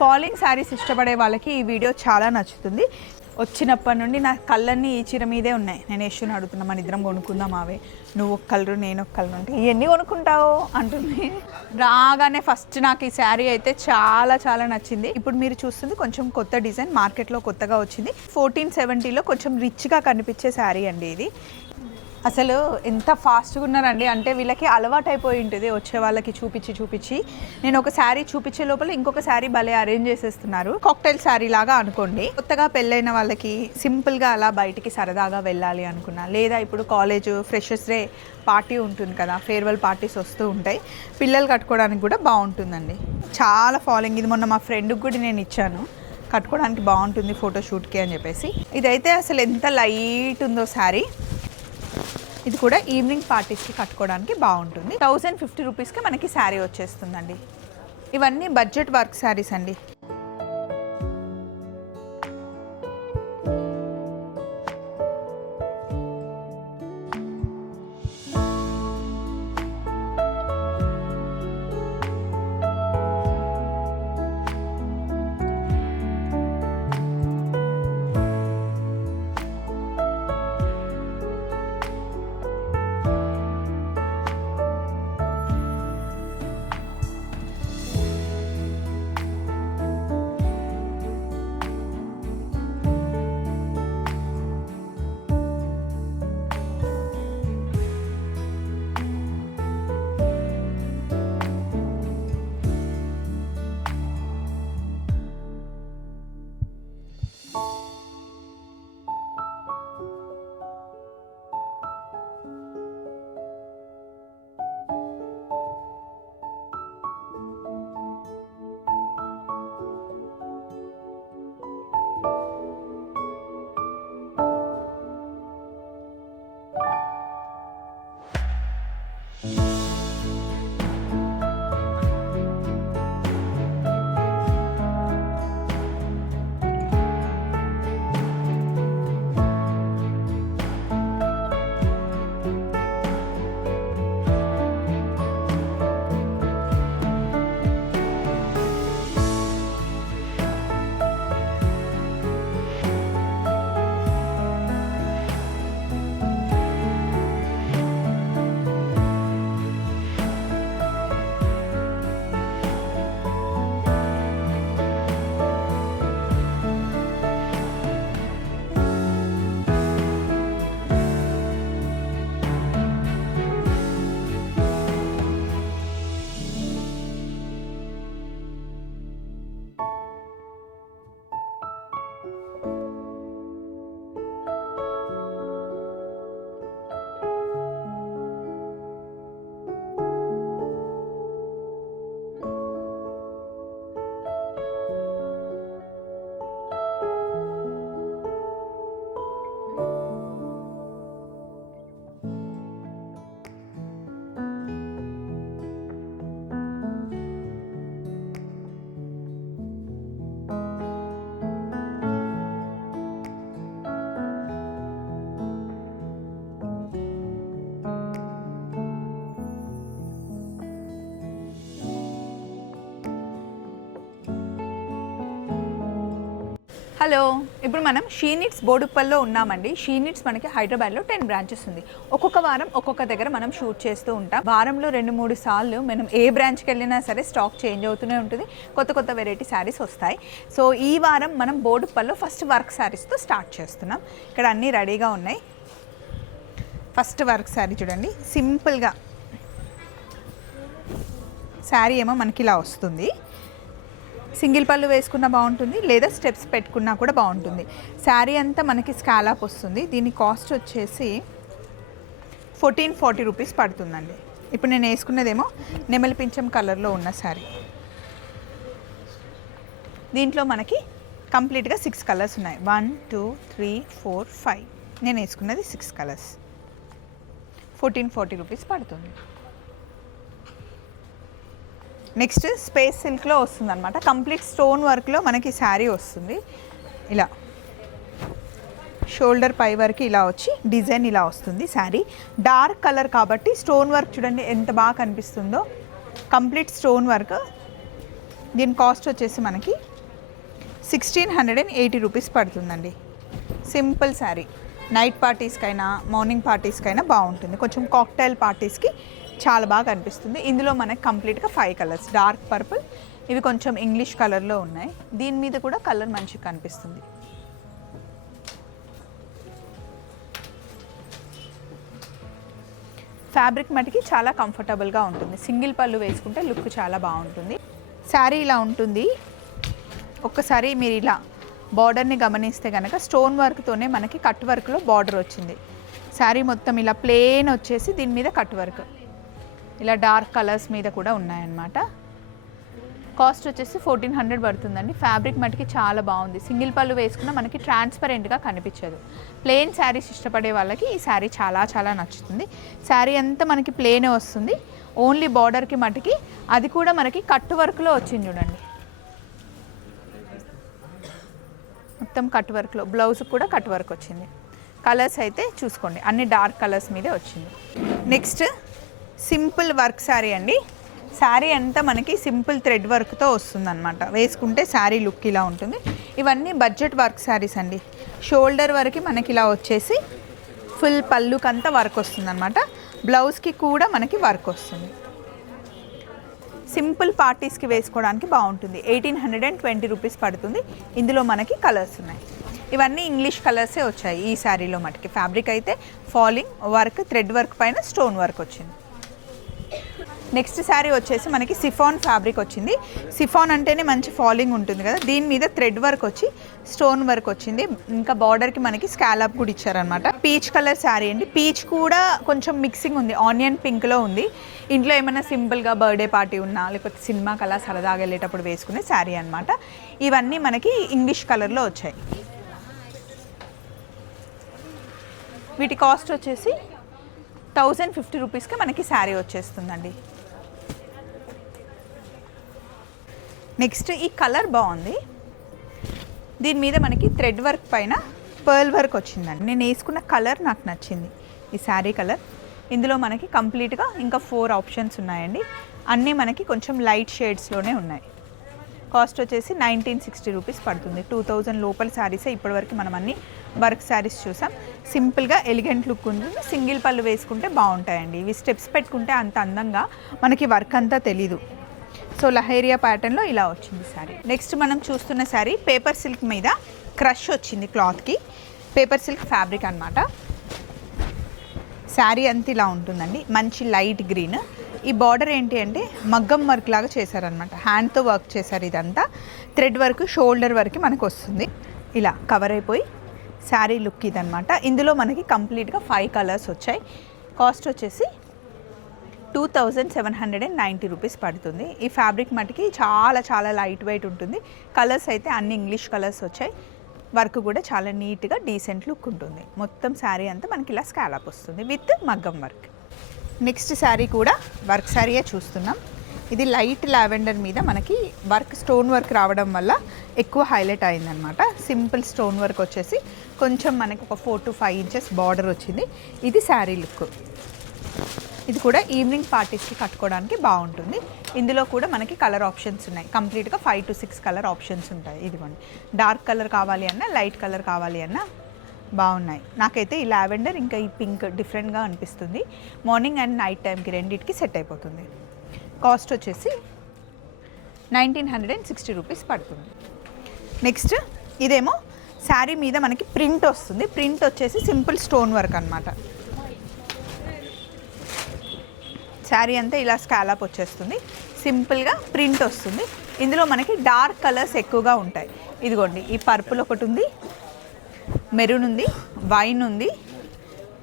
Falling saris ఇష్టపడే వాళ్ళకి ఈ వీడియో చాలా నచ్చుతుంది. వచ్చినప్పటి నుండి నా కళ్ళన్నీ ఈ చీర మీదే ఉన్నాయి. నేను యశ్వుని అడుగుతున్నా, మన ఇద్దరం కొనుక్కుందాం అవే, నువ్వు ఒక కలరు నేను ఒక కలర్ ఉంటే ఇవన్నీ కొనుక్కుంటావు అంటుంది. రాగానే ఫస్ట్ నాకు ఈ శారీ అయితే చాలా చాలా నచ్చింది. ఇప్పుడు మీరు చూస్తుంది కొంచెం కొత్త డిజైన్, మార్కెట్లో కొత్తగా వచ్చింది. 1470లో కొంచెం రిచ్గా కనిపించే శారీ అండి ఇది. అసలు ఎంత ఫాస్ట్గా ఉన్నారండి అంటే వీళ్ళకి అలవాటు అయిపోయి ఉంటుంది వచ్చే వాళ్ళకి చూపించి. నేను ఒక శారీ చూపించే లోపల ఇంకొక శారీ భలే అరేంజ్ చేసేస్తున్నారు. కాక్టైల్ శారీ లాగా అనుకోండి. కొత్తగా పెళ్ళైన వాళ్ళకి సింపుల్గా అలా బయటికి సరదాగా వెళ్ళాలి అనుకున్నా, లేదా ఇప్పుడు కాలేజ్ ఫ్రెషర్స్ డే పార్టీ ఉంటుంది కదా, ఫేర్వెల్ పార్టీస్ వస్తూ ఉంటాయి, పిల్లలు కట్టుకోవడానికి కూడా బాగుంటుందండి. చాలా ఫాలోయింగ్. ఇది మొన్న మా ఫ్రెండ్కి కూడా నేను ఇచ్చాను, కట్టుకోవడానికి బాగుంటుంది ఫోటోషూట్కి అని చెప్పేసి. ఇదైతే అసలు ఎంత లైట్ ఉందో శారీ. ఇది కూడా ఈవినింగ్ పార్టీస్కి కట్టుకోవడానికి బాగుంటుంది. 1050 రూపీస్కి మనకి శారీ వచ్చేస్తుందండి. ఇవన్నీ బడ్జెట్ వర్క్ శారీస్ అండి. హలో, ఇప్పుడు మనం షీ నీడ్స్ బోడుప్పల్లో ఉన్నామండి. షీ నీడ్స్ మనకి హైదరాబాద్లో 10 బ్రాంచెస్ ఉంది. ఒక్కొక్క వారం ఒక్కొక్క దగ్గర మనం షూట్ చేస్తూ ఉంటాం. వారంలో 2-3 సార్లు మనం ఏ బ్రాంచ్కి వెళ్ళినా సరే స్టాక్ చేంజ్ అవుతూనే ఉంటుంది, కొత్త వెరైటీ శారీస్ వస్తాయి. సో ఈ వారం మనం బోడుప్పల్లో ఫస్ట్ వర్క్ శారీస్తో స్టార్ట్ చేస్తున్నాం. ఇక్కడ అన్నీ రెడీగా ఉన్నాయి. ఫస్ట్ వర్క్ శారీ చూడండి, సింపుల్గా శారీ ఏమో మనకి ఇలా వస్తుంది. సింగిల్ పళ్ళు వేసుకున్నా బాగుంటుంది, లేదా స్టెప్స్ పెట్టుకున్నా కూడా బాగుంటుంది. శారీ అంతా మనకి స్కాలప్ వస్తుంది. దీని కాస్ట్ వచ్చేసి 1440 రూపీస్ పడుతుందండి. ఇప్పుడు నేను వేసుకున్నదేమో నెమలి పింఛం కలర్లో ఉన్న శారీ. దీంట్లో మనకి కంప్లీట్గా 6 కలర్స్ ఉన్నాయి. 1 2 3 4 5. నేను వేసుకున్నది 6 కలర్స్. 1440 రూపీస్ పడుతుంది. నెక్స్ట్ స్పేస్ సిల్క్లో వస్తుంది అనమాట. కంప్లీట్ స్టోన్ వర్క్లో మనకి శారీ వస్తుంది. ఇలా షోల్డర్ పై వరకు ఇలా వచ్చి డిజైన్ ఇలా వస్తుంది. శారీ డార్క్ కలర్ కాబట్టి స్టోన్ వర్క్ చూడండి ఎంత బాగా కనిపిస్తుందో. కంప్లీట్ స్టోన్ వర్క్ దీని కాస్ట్ వచ్చేసి మనకి 1680 రూపీస్ పడుతుందండి. సింపుల్ శారీ, నైట్ పార్టీస్కైనా మార్నింగ్ పార్టీస్కైనా బాగుంటుంది. కొంచెం కాక్టైల్ పార్టీస్కి చాలా బాగా అనిపిస్తుంది. ఇందులో మనకి కంప్లీట్గా 5 కలర్స్, డార్క్ పర్పుల్, ఇవి కొంచెం ఇంగ్లీష్ కలర్లో ఉన్నాయి. దీని మీద కూడా కలర్ మంచిగా కనిపిస్తుంది. ఫ్యాబ్రిక్ మటుకి చాలా కంఫర్టబుల్గా ఉంటుంది. సింగిల్ పళ్ళు వేసుకుంటే లుక్ చాలా బాగుంటుంది. శారీ ఇలా ఉంటుంది. ఒక్కసారి మీరు ఇలా బార్డర్ని గమనిస్తే కనుక స్టోన్ వర్క్తోనే మనకి కట్ వర్క్లో బార్డర్ వచ్చింది. శారీ మొత్తం ఇలా ప్లెయిన్ వచ్చేసి దీని మీద కట్ వర్క్, ఇలా డార్క్ కలర్స్ మీద కూడా ఉన్నాయన్నమాట. కాస్ట్ వచ్చేసి 1400 పడుతుందండి. ఫ్యాబ్రిక్ మటుకి చాలా బాగుంది. సింగిల్ పళ్ళు వేసుకున్న మనకి ట్రాన్స్పరెంట్గా కనిపించదు. ప్లెయిన్ శారీస్ ఇష్టపడే వాళ్ళకి ఈ శారీ చాలా చాలా నచ్చుతుంది. శారీ అంతా మనకి ప్లెయినే వస్తుంది. ఓన్లీ బార్డర్కి మటుకి అది కూడా మనకి కట్ వర్క్లో వచ్చింది చూడండి. మొత్తం కట్ వర్క్లో, బ్లౌజ్ కూడా కట్ వర్క్ వచ్చింది. కలర్స్ అయితే చూసుకోండి, అన్ని డార్క్ కలర్స్ మీదే వచ్చింది. నెక్స్ట్ సింపుల్ వర్క్ శారీ అండి. శారీ అంతా మనకి సింపుల్ థ్రెడ్ వర్క్తో వస్తుందన్నమాట. వేసుకుంటే శారీ లుక్ ఇలా ఉంటుంది. ఇవన్నీ బడ్జెట్ వర్క్ శారీస్ అండి. షోల్డర్ వరకు మనకి ఇలా వచ్చేసి ఫుల్ పళ్ళుకంతా వర్క్ వస్తుందన్నమాట. బ్లౌజ్కి కూడా మనకి వర్క్ వస్తుంది. సింపుల్ పార్టీస్కి వేసుకోవడానికి బాగుంటుంది. 1820 రూపీస్ పడుతుంది. ఇందులో మనకి కలర్స్ ఉన్నాయి. ఇవన్నీ ఇంగ్లీష్ కలర్సే వచ్చాయి ఈ శారీలో మటుకి. ఫ్యాబ్రిక్ అయితే ఫాలింగ్ వర్క్, థ్రెడ్ వర్క్ పైన స్టోన్ వర్క్ వచ్చింది. నెక్స్ట్ శారీ వచ్చేసి మనకి సిఫాన్ ఫ్యాబ్రిక్ వచ్చింది. సిఫాన్ అంటేనే మంచి ఫాలింగ్ ఉంటుంది కదా. దీని మీద థ్రెడ్ వర్క్ వచ్చి స్టోన్ వర్క్ వచ్చింది. ఇంకా బార్డర్కి మనకి స్కాలప్ కూడా ఇచ్చారనమాట. పీచ్ కలర్ శారీ అండి. పీచ్ కూడా కొంచెం మిక్సింగ్ ఉంది, ఆనియన్ పింక్లో ఉంది. ఇంట్లో ఏమైనా సింపుల్గా బర్త్డే పార్టీ ఉన్నా లేకపోతే సినిమాకి అలా సరదాగా వెళ్ళేటప్పుడు వేసుకునే శారీ అనమాట. ఇవన్నీ మనకి ఇంగ్లీష్ కలర్లో వచ్చాయి. వీటి కాస్ట్ వచ్చేసి 1050 రూపీస్కి మనకి శారీ వచ్చేస్తుందండి. నెక్స్ట్ ఈ కలర్ బాగుంది. దీని మీద మనకి థ్రెడ్ వర్క్ పైన పర్ల్ వర్క్ వచ్చిందండి. నేను వేసుకున్న కలర్ నాకు నచ్చింది, ఈ శారీ కలర్. ఇందులో మనకి కంప్లీట్గా ఇంకా 4 ఆప్షన్స్ ఉన్నాయండి. అన్నీ మనకి కొంచెం లైట్ షేడ్స్లోనే ఉన్నాయి. కాస్ట్ వచ్చేసి 1960 రూపీస్ పడుతుంది. 2000 లోపల శారీసే ఇప్పటివరకు మనం అన్ని వర్క్ శారీస్ చూసాం. సింపుల్గా ఎలిగెంట్ లుక్ ఉంటుంది. సింగిల్ పళ్ళు వేసుకుంటే బాగుంటాయండి. ఇవి స్టెప్స్ పెట్టుకుంటే అంత అందంగా మనకి వర్క్ అంతా తెలీదు. సో లహేరియా ప్యాటర్న్లో ఇలా వచ్చింది శారీ. నెక్స్ట్ మనం చూస్తున్న శారీ పేపర్ సిల్క్ మీద క్రష్ వచ్చింది క్లాత్కి. పేపర్ సిల్క్ ఫ్యాబ్రిక్ అనమాట. శారీ అంతా ఇలా ఉంటుందండి, మంచి లైట్ గ్రీన్. ఈ బార్డర్ ఏంటి అంటే మగ్గం వర్క్ లాగా చేశారనమాట. హ్యాండ్తో వర్క్ చేశారు. ఇదంతా థ్రెడ్ వర్క్, షోల్డర్ వరకు మనకు వస్తుంది. ఇలా కవర్ అయిపోయి శారీ లుక్ ఇదనమాట. ఇందులో మనకి కంప్లీట్గా 5 కలర్స్ వచ్చాయి. కాస్ట్ వచ్చేసి 2790 రూపీస్ పడుతుంది. ఈ ఫ్యాబ్రిక్ మటుకి చాలా చాలా లైట్ వెయిట్ ఉంటుంది. కలర్స్ అయితే అన్ని ఇంగ్లీష్ కలర్స్ వచ్చాయి. వర్క్ కూడా చాలా నీట్గా డీసెంట్ లుక్ ఉంటుంది. మొత్తం శారీ అంతా మనకి ఇలా స్కాలప్ వస్తుంది విత్ మగ్గం వర్క్. నెక్స్ట్ శారీ కూడా వర్క్ శారీయే చూస్తున్నాం. ఇది లైట్ లావెండర్ మీద మనకి వర్క్, స్టోన్ వర్క్ రావడం వల్ల ఎక్కువ హైలైట్ అయిందనమాట. సింపుల్ స్టోన్ వర్క్ వచ్చేసి కొంచెం మనకి ఒక 4 to 5 ఇంచెస్ బార్డర్ వచ్చింది. ఇది శారీ లుక్. ఇది కూడా ఈవినింగ్ పార్టీస్కి కట్టుకోవడానికి బాగుంటుంది. ఇందులో కూడా మనకి కలర్ ఆప్షన్స్ ఉన్నాయి. కంప్లీట్గా 5 to 6 కలర్ ఆప్షన్స్ ఉంటాయి. ఇదిగోండి, డార్క్ కలర్ కావాలి అన్నా, లైట్ కలర్ కావాలి అన్నా బాగున్నాయి. నాకైతే ఈ లావెండర్ ఇంకా ఈ పింక్ డిఫరెంట్గా అనిపిస్తుంది. మార్నింగ్ అండ్ నైట్ టైంకి రెండింటికి సెట్ అయిపోతుంది. కాస్ట్ వచ్చేసి 1960 రూపీస్ పడుతుంది. నెక్స్ట్ ఇదేమో శారీ మీద మనకి ప్రింట్ వస్తుంది. ప్రింట్ వచ్చేసి సింపుల్ స్టోన్ వర్క్ అనమాట. శారీ అంతా ఇలా స్కాలప్ వచ్చేస్తుంది. సింపుల్గా ప్రింట్ వస్తుంది. ఇందులో మనకి డార్క్ కలర్స్ ఎక్కువగా ఉంటాయి. ఇదిగోండి, ఈ పర్పుల్ ఒకటి ఉంది, మెరూన్ ఉంది, వైన్ ఉంది,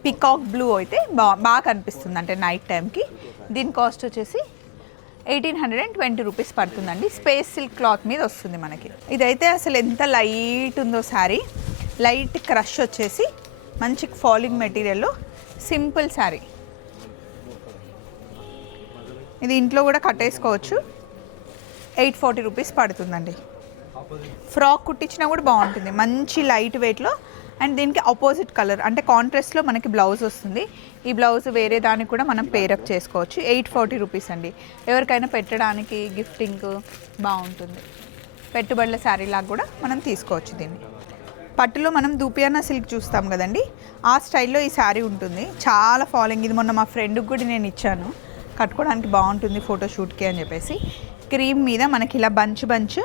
పికాక్ బ్లూ అయితే బాగా కనిపిస్తుంది అంటే నైట్ టైంకి. దీని కాస్ట్ వచ్చేసి 1820 రూపీస్ పడుతుందండి. స్పేస్ సిల్క్ క్లాత్ మీద వస్తుంది మనకి. ఇదైతే అసలు ఎంత లైట్ ఉందో శారీ. లైట్ క్రష్ వచ్చేసి మంచి ఫాలింగ్ మెటీరియల్లో సింపుల్ శారీ. ఇది ఇంట్లో కూడా కట్టేసుకోవచ్చు. 840 రూపీస్ పడుతుందండి. ఫ్రాక్ కుట్టించినా కూడా బాగుంటుంది. మంచి లైట్ వెయిట్లో అండ్ దీనికి ఆపోజిట్ కలర్ అంటే కాంట్రాస్ట్లో మనకి బ్లౌజ్ వస్తుంది. ఈ బ్లౌజ్ వేరే దానికి కూడా మనం పేరప్ చేసుకోవచ్చు. 840 రూపీస్ అండి. ఎవరికైనా పెట్టడానికి గిఫ్టింగ్ బాగుంటుంది. పెట్టుబడుల శారీ లాగా కూడా మనం తీసుకోవచ్చు దీన్ని. పట్టులో మనం దూపియానా సిల్క్ చూస్తాం కదండి, ఆ స్టైల్లో ఈ శారీ ఉంటుంది. చాలా ఫాలోయింగ్. ఇది మొన్న మా ఫ్రెండ్కి కూడా నేను ఇచ్చాను, కట్టుకోవడానికి బాగుంటుంది ఫోటోషూట్కి అని చెప్పేసి. క్రీమ్ మీద మనకి ఇలా బంచ్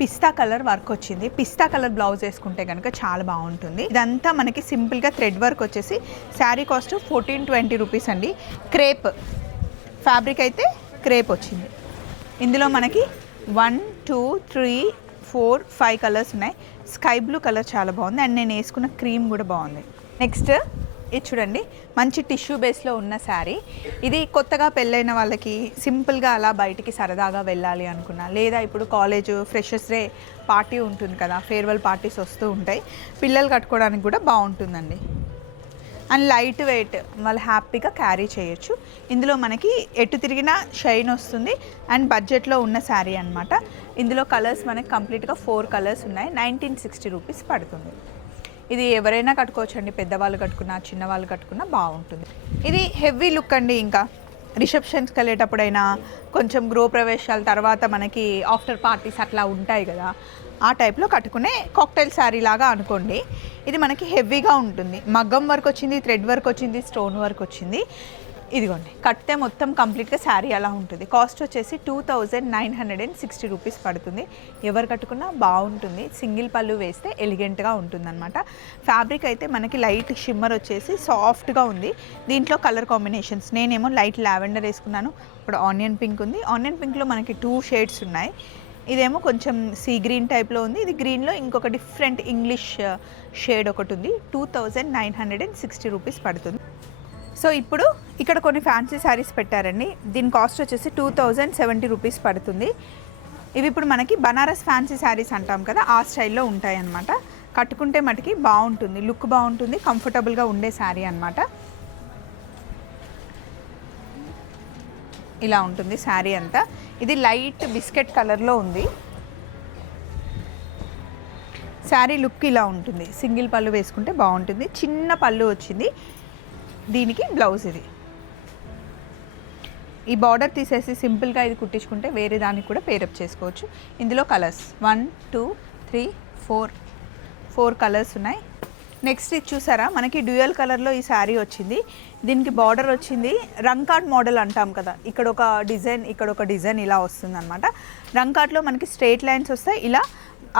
పిస్తా కలర్ వర్క్ వచ్చింది. పిస్తా కలర్ బ్లౌజ్ వేసుకుంటే కనుక చాలా బాగుంటుంది. ఇదంతా మనకి సింపుల్గా థ్రెడ్ వర్క్ వచ్చేసి శారీ కాస్ట్ 1420 రూపీస్ అండి. క్రేప్ ఫ్యాబ్రిక్ అయితే క్రేప్ వచ్చింది. ఇందులో మనకి 1 2 3 4 5 కలర్స్ ఉన్నాయి. స్కై బ్లూ కలర్ చాలా బాగుంది అండ్ నేను వేసుకున్న క్రీమ్ కూడా బాగుంది. నెక్స్ట్ ఇది చూడండి, మంచి టిష్యూ బేస్లో ఉన్న శారీ. ఇది కొత్తగా పెళ్ళైన వాళ్ళకి సింపుల్గా అలా బయటికి సరదాగా వెళ్ళాలి అనుకున్నా, లేదా ఇప్పుడు కాలేజ్ ఫ్రెషర్స్ డే పార్టీ ఉంటుంది కదా, ఫేర్వెల్ పార్టీస్ వస్తూ ఉంటాయి, పిల్లలు కట్టుకోవడానికి కూడా బాగుంటుందండి. అండ్ లైట్ వెయిట్, వాళ్ళు హ్యాపీగా క్యారీ చేయొచ్చు. ఇందులో మనకి ఎటు తిరిగినా షైన్ వస్తుంది అండ్ బడ్జెట్లో ఉన్న శారీ అనమాట. ఇందులో కలర్స్ మనకి కంప్లీట్గా 4 కలర్స్ ఉన్నాయి. 1960 రూపీస్ పడుతుంది. ఇది ఎవరైనా కట్టుకోవచ్చు అండి, పెద్దవాళ్ళు కట్టుకున్నా చిన్నవాళ్ళు కట్టుకున్నా బాగుంటుంది. ఇది హెవీ లుక్ అండి. ఇంకా రిసెప్షన్స్కి వెళ్ళేటప్పుడైనా, కొంచెం గృహప్రవేశాల తర్వాత మనకి ఆఫ్టర్ పార్టీస్ అట్లా ఉంటాయి కదా, ఆ టైప్లో కట్టుకునే కాక్టైల్ శారీ లాగా అనుకోండి. ఇది మనకి హెవీగా ఉంటుంది. మగ్గం వర్క్ వచ్చింది, థ్రెడ్ వర్క్ వచ్చింది, స్టోన్ వర్క్ వచ్చింది. ఇదిగోండి, కట్టే మొత్తం కంప్లీట్గా శారీ అలా ఉంటుంది. కాస్ట్ వచ్చేసి 2960 రూపీస్ పడుతుంది. ఎవరు కట్టుకున్నా బాగుంటుంది. సింగిల్ పళ్ళు వేస్తే ఎలిగెంట్గా ఉంటుందన్నమాట. ఫ్యాబ్రిక్ అయితే మనకి లైట్ షిమ్మర్ వచ్చేసి సాఫ్ట్గా ఉంది. దీంట్లో కలర్ కాంబినేషన్స్, నేనేమో లైట్ లావెండర్ వేసుకున్నాను. ఇప్పుడు ఆనియన్ పింక్ ఉంది. ఆనియన్ పింక్లో మనకి 2 షేడ్స్ ఉన్నాయి. ఇదేమో కొంచెం సీ గ్రీన్ టైప్లో ఉంది. ఇది గ్రీన్లో ఇంకొక డిఫరెంట్ ఇంగ్లీష్ షేడ్ ఒకటి ఉంది. 2960 రూపీస్ పడుతుంది. సో ఇప్పుడు ఇక్కడ కొన్ని ఫ్యాన్సీ శారీస్ పెట్టారండి. దీని కాస్ట్ వచ్చేసి 2070 రూపీస్ పడుతుంది. ఇవి ఇప్పుడు మనకి బనారస్ ఫ్యాన్సీ శారీస్ అంటాం కదా, ఆ స్టైల్లో ఉంటాయి అన్నమాట. కట్టుకుంటే మటుకి బాగుంటుంది, లుక్ బాగుంటుంది, కంఫర్టబుల్గా ఉండే శారీ అన్నమాట. ఇలా ఉంటుంది శారీ అంతా. ఇది లైట్ బిస్కెట్ కలర్లో ఉంది. శారీ లుక్ ఇలా ఉంటుంది. సింగిల్ పళ్ళు వేసుకుంటే బాగుంటుంది. చిన్న పళ్ళు వచ్చింది. దీనికి బ్లౌజ్ ఇది. ఈ బార్డర్ తీసేసి సింపుల్గా ఇది కుట్టించుకుంటే వేరే దానికి కూడా పేరప్ చేసుకోవచ్చు. ఇందులో కలర్స్ 1 2 3 4 కలర్స్ ఉన్నాయి. నెక్స్ట్ ఇది చూసారా, మనకి డ్యూయల్ కలర్లో ఈ శారీ వచ్చింది. దీనికి బార్డర్ వచ్చింది రంకాట్ మోడల్ అంటాం కదా, ఇక్కడ ఒక డిజైన్ ఇక్కడ ఒక డిజైన్ ఇలా వస్తుంది అనమాట. రంకాట్లో మనకి స్ట్రైట్ లైన్స్ వస్తాయి, ఇలా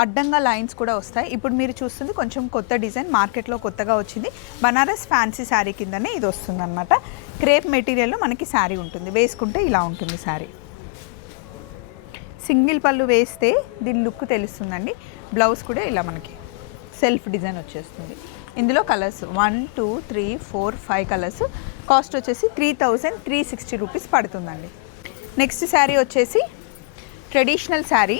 అడ్డంగా లైన్స్ కూడా వస్తాయి. ఇప్పుడు మీరు చూస్తుంది కొంచెం కొత్త డిజైన్, మార్కెట్లో కొత్తగా వచ్చింది. బనారస్ ఫ్యాన్సీ శారీ కిందనే ఇది వస్తుంది అనమాట. క్రేప్ మెటీరియల్లో మనకి శారీ ఉంటుంది. వేసుకుంటే ఇలా ఉంటుంది శారీ. సింగిల్ పళ్ళు వేస్తే దీని లుక్ తెలుస్తుందండి. బ్లౌజ్ కూడా ఇలా మనకి సెల్ఫ్ డిజైన్ వచ్చేస్తుంది. ఇందులో కలర్స్ 1 2 3 4 5 కలర్స్. కాస్ట్ వచ్చేసి 3360 రూపీస్ పడుతుందండి. నెక్స్ట్ శారీ వచ్చేసి ట్రెడిషనల్ శారీ.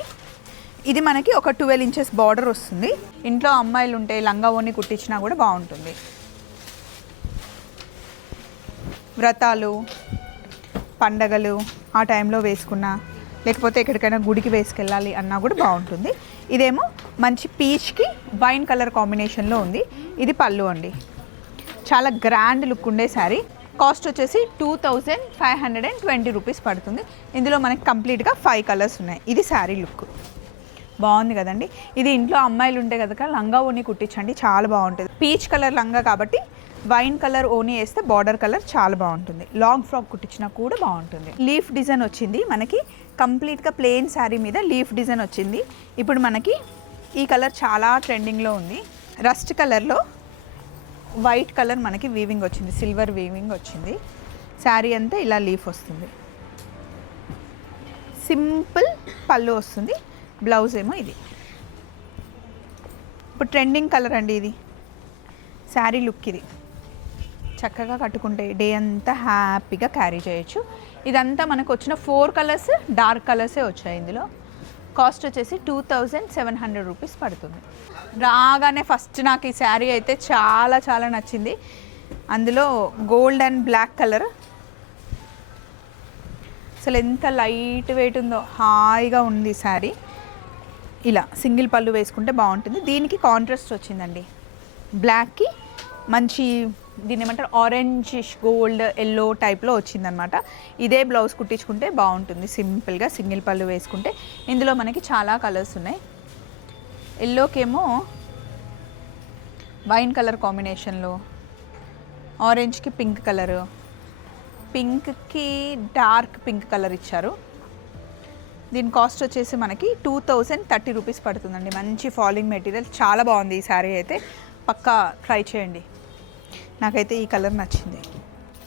ఇది మనకి ఒక 12 ఇంచెస్ బార్డర్ వస్తుంది. ఇంట్లో అమ్మాయిలు ఉంటే లంగా ఓని కుట్టించినా కూడా బాగుంటుంది. వ్రతాలు పండగలు ఆ టైంలో వేసుకున్నా, లేకపోతే ఎక్కడికైనా గుడికి వేసుకెళ్ళాలి అన్నా కూడా బాగుంటుంది. ఇదేమో మంచి పీచ్కి వైన్ కలర్ కాంబినేషన్లో ఉంది. ఇది పళ్ళు అండి. చాలా గ్రాండ్ లుక్ ఉండే శారీ. కాస్ట్ వచ్చేసి 2520 రూపీస్ పడుతుంది. ఇందులో మనకి కంప్లీట్గా 5 కలర్స్ ఉన్నాయి. ఇది శారీ లుక్ బాగుంది కదండి. ఇది ఇంట్లో అమ్మాయిలు ఉంటే కనుక లంగా ఓని కుట్టించండి, చాలా బాగుంటుంది. పీచ్ కలర్ లంగా కాబట్టి వైన్ కలర్ ఓని వేస్తే బార్డర్ కలర్ చాలా బాగుంటుంది. లాంగ్ ఫ్రాక్ కుట్టించినా కూడా బాగుంటుంది. లీఫ్ డిజైన్ వచ్చింది మనకి, కంప్లీట్గా ప్లెయిన్ శారీ మీద లీఫ్ డిజైన్ వచ్చింది. ఇప్పుడు మనకి ఈ కలర్ చాలా ట్రెండింగ్లో ఉంది. రస్ట్ కలర్లో వైట్ కలర్ మనకి వీవింగ్ వచ్చింది, సిల్వర్ వీవింగ్ వచ్చింది. శారీ అంతా ఇలా లీఫ్ వస్తుంది. సింపుల్ పళ్ళు వస్తుంది. బ్లౌజ్ ఏమో ఇది. ఇప్పుడు ట్రెండింగ్ కలర్ అండి ఇది. శారీ లుక్ ఇది. చక్కగా కట్టుకుంటే డే అంతా హ్యాపీగా క్యారీ చేయొచ్చు. ఇదంతా మనకు వచ్చిన 4 కలర్స్ డార్క్ కలర్సే వచ్చాయి. ఇందులో కాస్ట్ వచ్చేసి 2700 రూపీస్ పడుతుంది. రాగానే ఫస్ట్ నాకు ఈ శారీ అయితే చాలా చాలా నచ్చింది. అందులో గోల్డ్ అండ్ బ్లాక్ కలర్ అసలు ఎంత లైట్ వెయిట్ ఉందో, హాయిగా ఉంది శారీ. ఇలా సింగిల్ పళ్ళు వేసుకుంటే బాగుంటుంది. దీనికి కాంట్రాస్ట్ వచ్చిందండి. బ్లాక్కి మంచి దీన్ని ఏమంటారు ఆరెంజిష్ గోల్డ్ ఎల్లో టైప్లో వచ్చిందనమాట. ఇదే బ్లౌజ్ కుట్టించుకుంటే బాగుంటుంది, సింపుల్గా సింగిల్ పళ్ళు వేసుకుంటే. ఇందులో మనకి చాలా కలర్స్ ఉన్నాయి. ఎల్లోకేమో వైన్ కలర్ కాంబినేషన్లో, ఆరెంజ్కి పింక్ కలరు, పింక్కి డార్క్ పింక్ కలర్ ఇచ్చారు. దీని కాస్ట్ వచ్చేసి మనకి 2030 రూపీస్ పడుతుందండి. మంచి ఫాలింగ్ మెటీరియల్, చాలా బాగుంది ఈ శారీ అయితే, పక్కా ట్రై చేయండి. నాకైతే ఈ కలర్ నచ్చింది.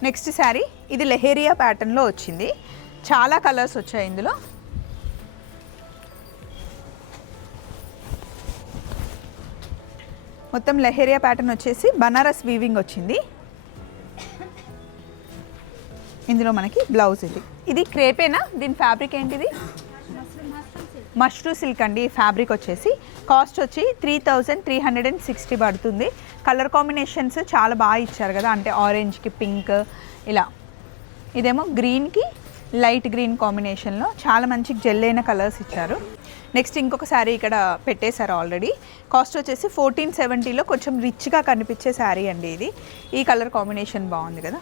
నెక్స్ట్ శారీ ఇది లెహేరియా ప్యాటర్న్లో వచ్చింది. చాలా కలర్స్ వచ్చాయి ఇందులో. మొత్తం లెహేరియా ప్యాటర్న్ వచ్చేసి బనారస్ వీవింగ్ వచ్చింది. ఇందులో మనకి బ్లౌజ్ ఇది క్రేపేనా? దీని ఫ్యాబ్రిక్ ఏంటిది? మష్రూమ్ సిల్క్ అండి. ఫ్యాబ్రిక్ వచ్చేసి కాస్ట్ వచ్చి 3360 పడుతుంది. కలర్ కాంబినేషన్స్ చాలా బాగా ఇచ్చారు కదా, అంటే ఆరెంజ్కి పింక్ ఇలా, ఇదేమో గ్రీన్కి లైట్ గ్రీన్ కాంబినేషన్లో చాలా మంచి జెల్ అయిన కలర్స్ ఇచ్చారు. నెక్స్ట్ ఇంకొక శారీ ఇక్కడ పెట్టేశారు ఆల్రెడీ. కాస్ట్ వచ్చేసి 1470లో కొంచెం రిచ్గా కనిపించే శారీ అండి ఇది. ఈ కలర్ కాంబినేషన్ బాగుంది కదా.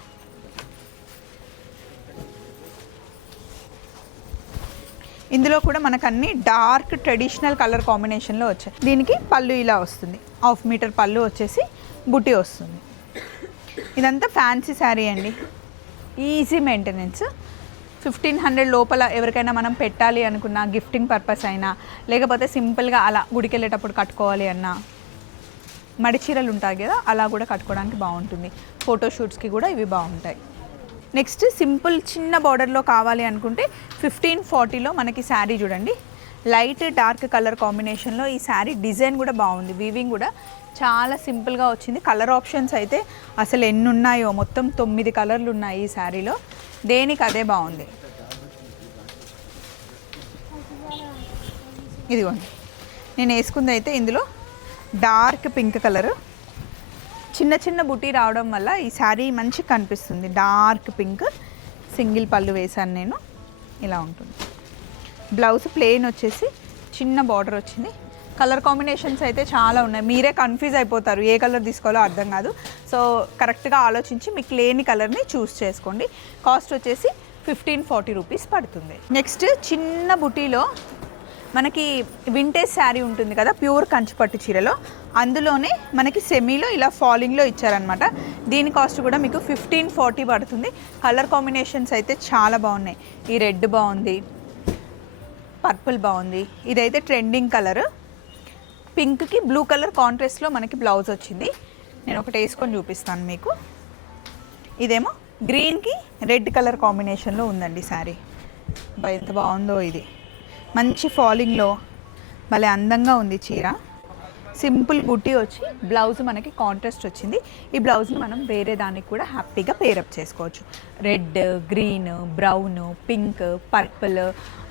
ఇందులో కూడా మనకు అన్ని డార్క్ ట్రెడిషనల్ కలర్ కాంబినేషన్లో వచ్చాయి. దీనికి పళ్ళు ఇలా వస్తుంది, 1/2 మీటర్ పళ్ళు వచ్చేసి బుట్టి వస్తుంది. ఇదంతా ఫ్యాన్సీ శారీ అండి, ఈజీ మెయింటెనెన్స్. 1500 లోపల ఎవరికైనా మనం పెట్టాలి అనుకున్నా, గిఫ్టింగ్ పర్పస్ అయినా, లేకపోతే సింపుల్గా అలా గుడికి వెళ్ళేటప్పుడు కట్టుకోవాలి అన్నా, మడిచీరలు ఉంటాయి కదా అలా కూడా కట్టుకోవడానికి బాగుంటుంది. ఫోటోషూట్స్కి కూడా ఇవి బాగుంటాయి. నెక్స్ట్ సింపుల్ చిన్న బార్డర్లో కావాలి అనుకుంటే 1540లో మనకి శారీ చూడండి. లైట్ డార్క్ కలర్ కాంబినేషన్లో ఈ శారీ డిజైన్ కూడా బాగుంది, వీవింగ్ కూడా చాలా సింపుల్గా వచ్చింది. కలర్ ఆప్షన్స్ అయితే అసలు ఎన్ని ఉన్నాయో, మొత్తం 9 కలర్లు ఉన్నాయి ఈ శారీలో. దేనికి అదే బాగుంది. ఇదిగోండి నేను వేసుకుంది అయితే ఇందులో డార్క్ పింక్ కలరు, చిన్న చిన్న బుటీ రావడం వల్ల ఈ శారీ మంచి కనిపిస్తుంది. డార్క్ పింక్ సింగిల్ పళ్ళు వేసాను నేను, ఇలా ఉంటుంది. బ్లౌజ్ ప్లెయిన్ వచ్చేసి చిన్న బార్డర్ వచ్చింది. కలర్ కాంబినేషన్స్ అయితే చాలా ఉన్నాయి, మీరే కన్ఫ్యూజ్ అయిపోతారు ఏ కలర్ తీసుకోవాలో అర్థం కాదు. సో కరెక్ట్గా ఆలోచించి మీకు లేని కలర్ని చూస్ చేసుకోండి. కాస్ట్ వచ్చేసి 1540 రూపీస్ పడుతుంది. నెక్స్ట్ చిన్న బుటీలో మనకి వింటేజ్ శారీ ఉంటుంది కదా, ప్యూర్ కంచిపట్టు చీరలో, అందులోనే మనకి సెమీలో ఇలా ఫాలింగ్లో ఇచ్చారనమాట. దీని కాస్ట్ కూడా మీకు 1540 పడుతుంది. కలర్ కాంబినేషన్స్ అయితే చాలా బాగున్నాయి. ఈ రెడ్ బాగుంది, పర్పుల్ బాగుంది, ఇదైతే ట్రెండింగ్ కలర్. పింక్కి బ్లూ కలర్ కాంట్రాస్ట్లో మనకి బ్లౌజ్ వచ్చింది. నేను ఒకటి వేసుకొని చూపిస్తాను మీకు. ఇదేమో గ్రీన్కి రెడ్ కలర్ కాంబినేషన్లో ఉందండి శారీ. ఎంత బాగుందో ఇది, మంచి ఫాలింగ్లో భలే అందంగా ఉంది చీర. సింపుల్ బుట్టి వచ్చి బ్లౌజ్ మనకి కాంట్రాస్ట్ వచ్చింది. ఈ బ్లౌజ్ని మనం వేరే దానికి కూడా హ్యాపీగా పేరప్ చేసుకోవచ్చు. Red, green, brown, pink, purple,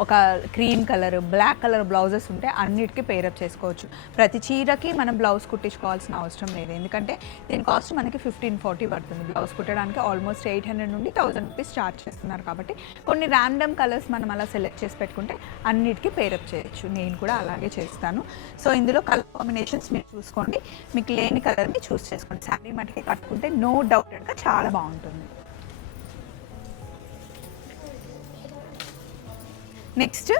ఒక cream colour, black colour blouses ఉంటే అన్నిటికీ పేరప్ చేసుకోవచ్చు. ప్రతి చీరకి మనం బ్లౌజ్ కుట్టించుకోవాల్సిన అవసరం లేదు, ఎందుకంటే దీని కాస్ట్ మనకి 1540 పడుతుంది. బ్లౌజ్ కుట్టడానికి ఆల్మోస్ట్ 800 నుండి 1000 రూపీస్ ఛార్జ్ చేస్తున్నారు. కాబట్టి కొన్ని ర్యాండమ్ కలర్స్ మనం అలా సెలెక్ట్ చేసి పెట్టుకుంటే అన్నిటికీ పేరప్ చేయొచ్చు. నేను కూడా అలాగే చేస్తాను. సో ఇందులో కలర్ కాంబినేషన్స్ మీరు చూసుకోండి, మీకు లేని కలర్ని చూస్ చేసుకోండి. శారీ మటుకే కట్టుకుంటే నో డౌటెడ్గా చాలా బాగుంటుంది. నెక్స్ట్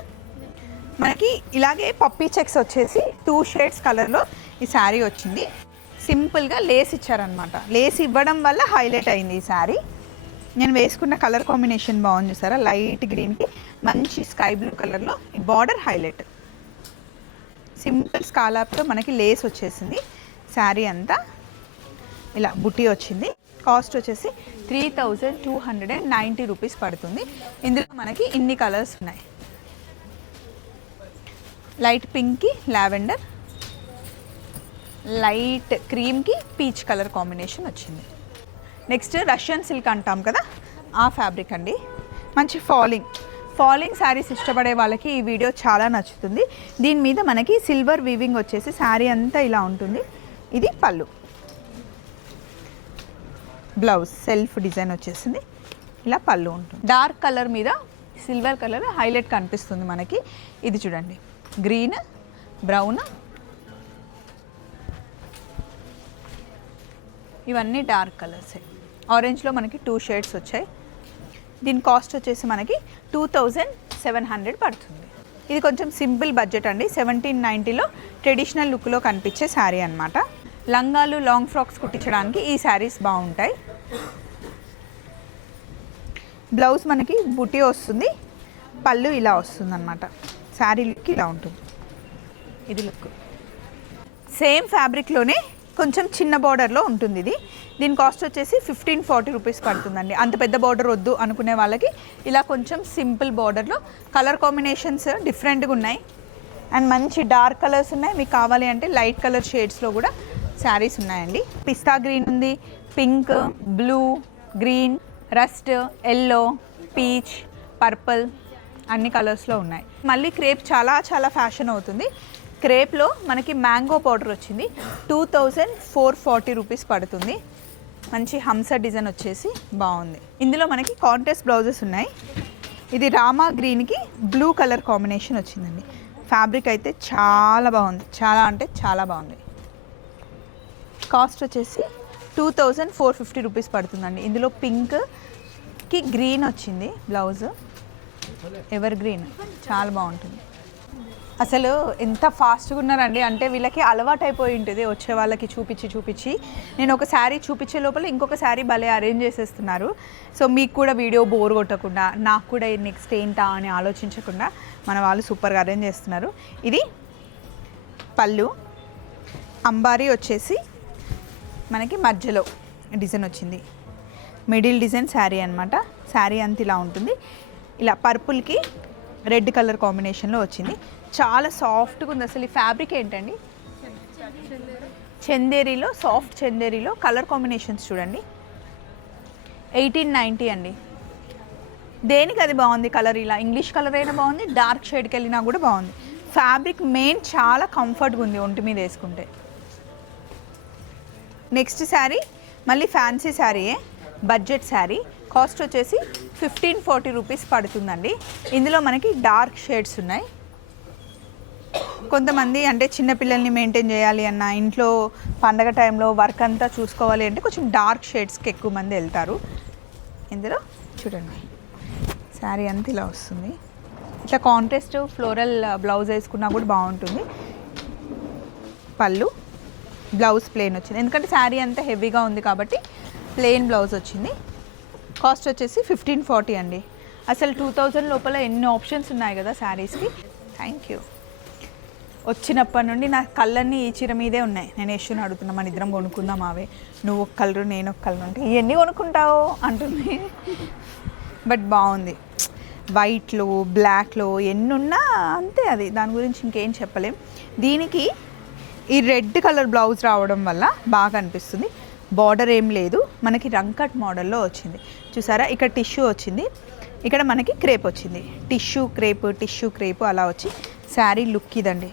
మనకి ఇలాగే పప్పీ చెక్స్ వచ్చేసి 2 షేడ్స్ కలర్లో ఈ శారీ వచ్చింది. సింపుల్గా లేస్ ఇచ్చారనమాట. లేస్ ఇవ్వడం వల్ల హైలైట్ అయింది ఈ శారీ. నేను వేసుకున్న కలర్ కాంబినేషన్ బాగుంది చూసారా, లైట్ గ్రీన్కి మంచి స్కై బ్లూ కలర్లో ఈ బార్డర్ హైలైట్. సింపుల్ స్కాలప్తో మనకి లేస్ వచ్చేసింది. శారీ అంతా ఇలా బుట్టి వచ్చింది. కాస్ట్ వచ్చేసి 3290 రూపీస్ పడుతుంది. ఇందులో మనకి ఇన్ని కలర్స్ ఉన్నాయి. లైట్ పింక్కి లావెండర్, లైట్ క్రీమ్కి పీచ్ కలర్ కాంబినేషన్ వచ్చింది. నెక్స్ట్ రష్యన్ సిల్క్ అంటాం కదా, ఆ ఫ్యాబ్రిక్ అండి. మంచి ఫాలింగ్ శారీస్ ఇష్టపడే వాళ్ళకి ఈ వీడియో చాలా నచ్చుతుంది. దీని మీద మనకి సిల్వర్ వీవింగ్ వచ్చేసి శారీ అంతా ఇలా ఉంటుంది. ఇది పళ్ళు, బ్లౌజ్ సెల్ఫ్ డిజైన్ వచ్చేసింది, ఇలా పళ్ళు ఉంటుంది. డార్క్ కలర్ మీద సిల్వర్ కలర్ హైలైట్ కనిపిస్తుంది మనకి. ఇది చూడండి, గ్రీన్, బ్రౌన్, ఇవన్నీ డార్క్ కలర్సే. ఆరెంజ్లో మనకి 2 షేడ్స్ వచ్చాయి. దీని కాస్ట్ వచ్చేసి మనకి 2700 పడుతుంది. ఇది కొంచెం సింపుల్ బడ్జెట్ అండి. 1790లో ట్రెడిషనల్ లుక్లో కనిపించే శారీ అనమాట. లంగాలు లాంగ్ ఫ్రాక్స్ కుట్టించడానికి ఈ శారీస్ బాగుంటాయి. బ్లౌజ్ మనకి బుటీ వస్తుంది, పళ్ళు ఇలా వస్తుంది అనమాట. శారీ లుక్ ఇలా ఉంటుంది. ఇది లుక్ సేమ్ ఫ్యాబ్రిక్లోనే కొంచెం చిన్న బార్డర్లో ఉంటుంది. దీని కాస్ట్ వచ్చేసి 1540 రూపీస్ పడుతుందండి. అంత పెద్ద బార్డర్ వద్దు అనుకునే వాళ్ళకి ఇలా కొంచెం సింపుల్ బార్డర్లో కలర్ కాంబినేషన్స్ డిఫరెంట్గా ఉన్నాయి. అండ్ మంచి డార్క్ కలర్స్ ఉన్నాయి. మీకు కావాలి అంటే లైట్ కలర్ షేడ్స్లో కూడా శారీస్ ఉన్నాయండి. పిస్తా గ్రీన్ ఉంది, pink, blue, green, rust, yellow, peach, purple అన్ని కలర్స్లో ఉన్నాయి. మళ్ళీ క్రేప్ చాలా చాలా ఫ్యాషన్ అవుతుంది. క్రేప్లో మనకి మ్యాంగో పౌడర్ వచ్చింది. 2440 రూపీస్ పడుతుంది. మంచి హంస డిజైన్ వచ్చేసి బాగుంది. ఇందులో మనకి కాంట్రాస్ట్ బ్లౌజెస్ ఉన్నాయి. ఇది రామా గ్రీన్కి బ్లూ కలర్ కాంబినేషన్ వచ్చిందండి. ఫ్యాబ్రిక్ అయితే చాలా బాగుంది, చాలా అంటే చాలా బాగుంది. కాస్ట్ వచ్చేసి 2450 రూపీస్ పడుతుందండి. ఇందులో పింక్కి గ్రీన్ వచ్చింది బ్లౌజ్, ఎవర్ గ్రీన్, చాలా బాగుంటుంది. అసలు ఎంత ఫాస్ట్గా ఉన్నారండి అంటే వీళ్ళకి అలవాటు అయిపోయి ఉంటుంది వచ్చే వాళ్ళకి చూపించి. నేను ఒక శారీ చూపించే లోపల ఇంకొక శారీ భలే అరేంజ్ చేసేస్తున్నారు. సో మీకు కూడా వీడియో బోర్ కొట్టకుండా, నాకు కూడా నెక్స్ట్ ఏంటా అని ఆలోచించకుండా మన వాళ్ళు సూపర్గా అరేంజ్ చేస్తున్నారు. ఇది పళ్ళు, అంబారీ వచ్చేసి మనకి మధ్యలో డిజైన్ వచ్చింది. మిడిల్ డిజైన్ శారీ అనమాట. శారీ అంత ఇలా ఉంటుంది. ఇలా పర్పుల్కి రెడ్ కలర్ కాంబినేషన్లో వచ్చింది. చాలా సాఫ్ట్గా ఉంది. అసలు ఈ ఫ్యాబ్రిక్ ఏంటండి? చందేరీలో, సాఫ్ట్ చందేరీలో కలర్ కాంబినేషన్స్ చూడండి. 1890 అండి. దేనికి అది బాగుంది కలర్. ఇలా ఇంగ్లీష్ కలర్ అయినా బాగుంది, డార్క్ షేడ్కి వెళ్ళినా కూడా బాగుంది. ఫ్యాబ్రిక్ మెయిన్ చాలా కంఫర్ట్గా ఉంది ఒంటి మీద వేసుకుంటే. నెక్స్ట్ శారీ మళ్ళీ ఫ్యాన్సీ శారీయే, బడ్జెట్ శారీ. కాస్ట్ వచ్చేసి 1540 రూపీస్ పడుతుందండి. ఇందులో మనకి డార్క్ షేడ్స్ ఉన్నాయి. కొంతమంది అంటే చిన్నపిల్లల్ని మెయింటైన్ చేయాలి అన్న, ఇంట్లో పండగ టైంలో వర్క్ అంతా చూసుకోవాలి అంటే కొంచెం డార్క్ షేడ్స్కి ఎక్కువ మంది వెళ్తారు. ఇందులో చూడండి శారీ అంతా ఇలా వస్తుంది. ఇట్లా కాంట్రాస్ట్ ఫ్లోరల్ బ్లౌజ్ వేసుకున్నా కూడా బాగుంటుంది. పళ్ళు, బ్లౌజ్ ప్లెయిన్ వచ్చింది. ఎందుకంటే శారీ అంతా హెవీగా ఉంది కాబట్టి ప్లెయిన్ బ్లౌజ్ వచ్చింది. కాస్ట్ వచ్చేసి 1540 అండి. అసలు 2000 లోపల ఎన్ని ఆప్షన్స్ ఉన్నాయి కదా శారీస్కి. Thank you. వచ్చినప్పటి నుండి నా కళ్ళన్నీ ఈ చీర మీదే ఉన్నాయి. నేను యశ్వుని అడుగుతున్నా, మన ఇద్దరం కొనుక్కుందాం అవే, నువ్వు ఒక కలరు నేను ఒక కలరు అంటే ఇవన్నీ కొనుక్కుంటావు అంటుంది. బట్ బాగుంది. వైట్లో, బ్లాక్లో ఎన్నున్నా అంతే, అది దాని గురించి ఇంకేం చెప్పలేం. దీనికి ఈ రెడ్ కలర్ బ్లౌజ్ రావడం వల్ల బాగా అనిపిస్తుంది. బార్డర్ ఏం లేదు, మనకి రంకట్ మోడల్లో వచ్చింది. చూసారా, ఇక్కడ టిష్యూ వచ్చింది, ఇక్కడ మనకి క్రేప్ వచ్చింది. టిష్యూ క్రేప్ అలా వచ్చి శారీ లుక్ ఇదండి.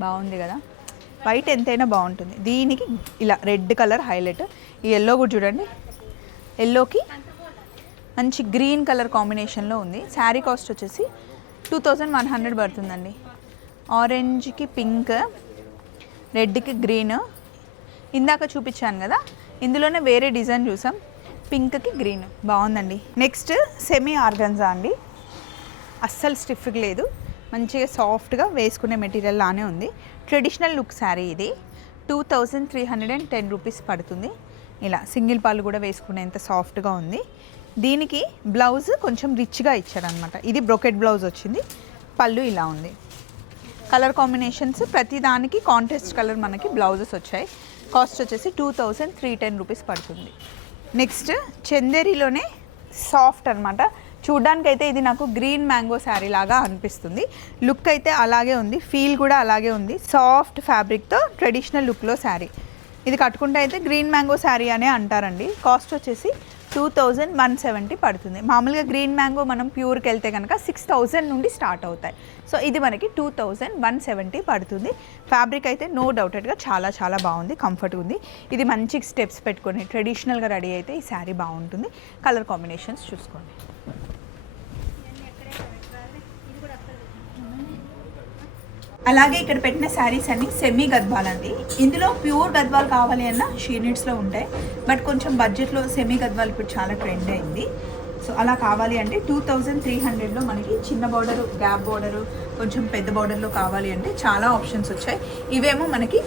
బాగుంది కదా. వైట్ ఎంతైనా బాగుంటుంది. దీనికి ఇలా రెడ్ కలర్ హైలైట్. ఈ ఎల్లో కూడా చూడండి, ఎల్లోకి మంచి గ్రీన్ కలర్ కాంబినేషన్లో ఉంది. శారీ కాస్ట్ వచ్చేసి 2100 పడుతుందండి. ఆరెంజ్కి పింక్, రెడ్కి గ్రీన్, ఇందాక చూపించాను కదా ఇందులోనే వేరే డిజైన్ చూసాం, పింక్కి గ్రీన్, బాగుందండి. నెక్స్ట్ సెమీ ఆర్గన్జా అండి. అస్సలు స్టిఫ్గా లేదు, మంచిగా సాఫ్ట్గా వేసుకునే మెటీరియల్ లానే ఉంది. ట్రెడిషనల్ లుక్ శారీ ఇది. 2310 రూపీస్ పడుతుంది. ఇలా సింగిల్ పాలు కూడా వేసుకునేంత సాఫ్ట్గా ఉంది. దీనికి బ్లౌజ్ కొంచెం రిచ్గా ఇచ్చాడనమాట. ఇది బ్రొకెట్ బ్లౌజ్ వచ్చింది. పళ్ళు ఇలా ఉంది. కలర్ కాంబినేషన్స్ ప్రతి దానికి కాంట్రాస్ట్ కలర్ మనకి బ్లౌజెస్ వచ్చాయి. కాస్ట్ వచ్చేసి 2310 రూపీస్ పడుతుంది. నెక్స్ట్ చందేరిలోనే సాఫ్ట్ అనమాట. చూడ్డానికి అయితే ఇది నాకు గ్రీన్ మ్యాంగో శారీ లాగా అనిపిస్తుంది. లుక్ అయితే అలాగే ఉంది, ఫీల్ కూడా అలాగే ఉంది. సాఫ్ట్ ఫ్యాబ్రిక్తో ట్రెడిషనల్ లుక్లో శారీ. ఇది కట్టుకుంటే అయితే గ్రీన్ మ్యాంగో శారీ అనే అంటారండి. కాస్ట్ వచ్చేసి 2170 పడుతుంది. మామూలుగా గ్రీన్ మ్యాంగో మనం ప్యూర్కి వెళ్తే కనుక 6000 నుండి స్టార్ట్ అవుతాయి. సో ఇది మనకి 2170 పడుతుంది. ఫ్యాబ్రిక్ అయితే నో డౌటెడ్గా చాలా చాలా బాగుంది, కంఫర్ట్గా ఉంది. ఇది మంచి స్టెప్స్ పెట్టుకొని ట్రెడిషనల్గా రెడీ అయితే ఈ శారీ బాగుంటుంది. కలర్ కాంబినేషన్స్ చూసుకోండి. అలాగే ఇక్కడ పెట్టిన శారీస్ అన్ని సెమీ గద్వాల్ అండి. ఇందులో ప్యూర్ గద్వాల్ కావాలి అన్న షీనిట్స్లో ఉంటాయి, బట్ కొంచెం బడ్జెట్లో సెమీ గద్వాల్ ఇప్పుడు చాలా ట్రెండ్ అయింది. సో అలా కావాలి అంటే 2300లో మనకి చిన్న బార్డరు, గ్యాప్ బార్డరు, కొంచెం పెద్ద బార్డర్లో కావాలి అంటే చాలా ఆప్షన్స్ వచ్చాయి. ఇవేమో మనకి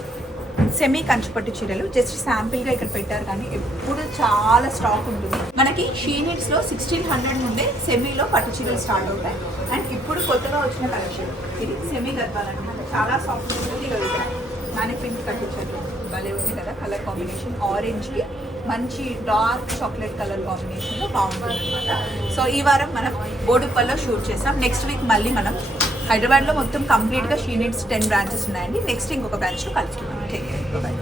సెమీ కంచుపట్టు చీరలు, జస్ట్ శాంపిల్గా ఇక్కడ పెట్టారు కానీ ఎప్పుడు చాలా స్టాక్ ఉంటుంది. మనకి షీనిట్స్లో 1600 నుండే సెమీలో పట్టు చీరలు స్టార్ట్ అవుతాయి. అండ్ ఇప్పుడు కొత్తగా వచ్చిన కలెక్షన్ ఇది సెమీ గద్వాల్ అనమాట. చాలా సాఫ్ట్ కలుగుతాయి. దాని ప్రింట్ కట్టించారు, భలే ఉంది కదా కలర్ కాంబినేషన్. ఆరెంజ్కి మంచి డార్క్ చాక్లెట్ కలర్ కాంబినేషన్లో బాగుంటుంది అనమాట. సో ఈ వారం మనం బోడుప్పల్లో షూట్ చేసాం. నెక్స్ట్ వీక్ మళ్ళీ మనం హైదరాబాద్లో మొత్తం కంప్లీట్గా షీనిట్స్ 10 బ్రాంచెస్ ఉన్నాయండి. నెక్స్ట్ ఇంకొక బ్రాంచ్లో కలుసుకుందాం. Okay, bye.